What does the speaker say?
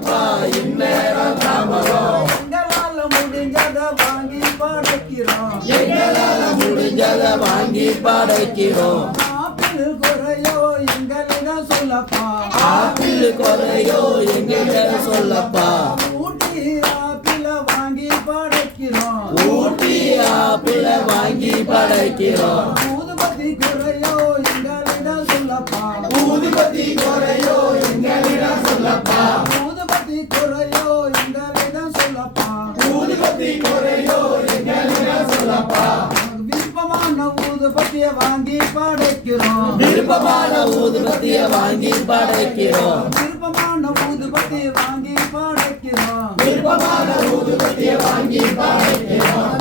சொல்லப்பா இந்நேரம் தாமதம். எங்களால முடிஞ்சதை வாங்கி படைக்கிறோம். எங்களால முடிஞ்சதை வாங்கி படைக்கிறோம். ஆப்பிள் குறையோ எங்களிடம் சொல்லப்பா. ஆப்பிள் குறையோ எங்களிடம் சொல்லப்பா. ஊட்டி ஆப்பிள வாங்கி படைக்கிறோம். ஊட்டி ஆப்பிள வாங்கி படைக்கிறோம். ஊதுபத்தி குறையோ எங்களிடம் சொல்லப்பா. ஊதுபத்தி குறையோ எங்களிடம் சொல்லப்பா. ஊதுபத்தி குறையோ எங்களிடம் சொல்லப்பா. ஊதுபத்தி குறையோ எங்களிடம் சொல்லப்பா. விருப்பமான ஊதுபத்தியை வாங்கி படைக்கிறோம். விருப்பமான ஊதுபத்தியை வாங்கி படைக்கிறோம். விருப்பமான ஊதுபத்தியை வாங்கி படைக்கிறோம். விருப்பமான ஊதுபத்தியை வாங்கி படைக்கிறோம்.